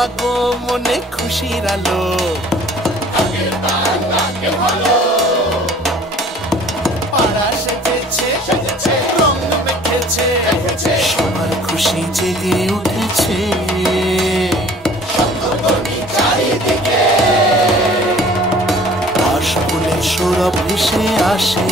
মাগো মনে খুশির আলো, পাড়া সেজেছে রং মেখেছে, সবার খুশি জেগে উঠেছে কাশ ফুলের সৌরভ ভেসে আসে।